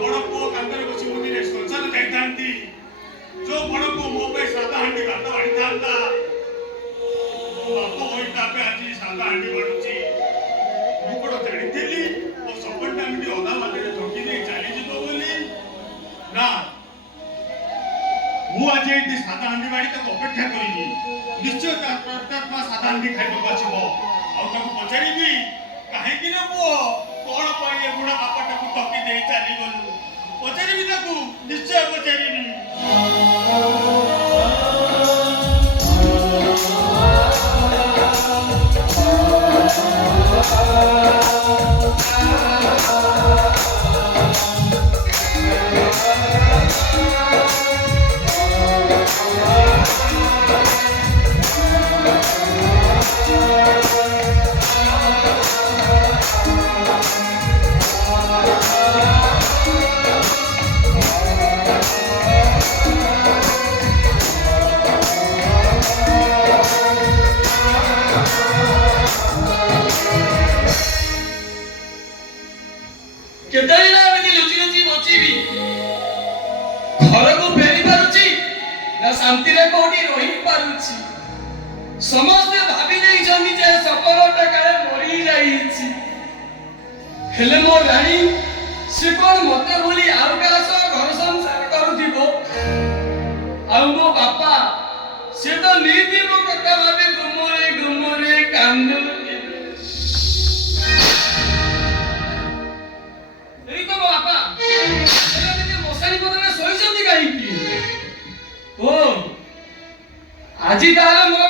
ବଡ଼ ପୁଅ କାନ୍ଥରେ ବସି ମୋ ଦିନେ ଶ୍ମଶାନ ଯାଇଥାନ୍ତି, ଯୋଉ ବଡ଼ ପୁଅ ମୋ ପାଇଁ ସାଦା ହାଣ୍ଡି ଭାତ ଆଣିଥାନ୍ତା, ମୋ ବାପ ହୋଇତା ଏବେ ଆଜି ସାଦା ହାଣ୍ଡି ବାଢୁଛି। ମୁଁ କଣ ଜାଣିଥିଲି ମୋ ସପନଟା ଏମିତି ଅଧା ବାଟରେ ଠକି ଦେଇ ଚାଲିଯିବ ବୋଲି? ନା, ମୁଁ ଆଜି ଏଇଠି ସାଦା ହାଣ୍ଡି ବାଢି ତାକୁ ଅପେକ୍ଷା କରିବି। ନିଶ୍ଚୟ ତା ସାଦା ହାଣ୍ଡି ଖାଇବାକୁ ଆସିବ। ଆଉ ତାକୁ ପଚାରିବି, କାହିଁକି ନା ପୁଅ କଣ ପାଇଁ ଏ ବୁଢା ବାପାଟାକୁ ଠକି ଦେଇ ଚାଲିଗଲୁ? ପଚାରିବି ତାକୁ, ନିଶ୍ଚୟ ପଚାରିବି। शांति कोटी रही पारुछि। समस्त भाभी देइछन्ति जे सफलता काले मरि जाईछि, हेले मो रानी से कोन मते बोली आउ कास घर संसार करूथिबो। आ मो बापा से तो नीति मो कथा भाबे गुमरे गुमरे कांदो। एई तो मो बापा एला के मशानी पदरे सोइछन्ति काई की? ओ आजी ताले मो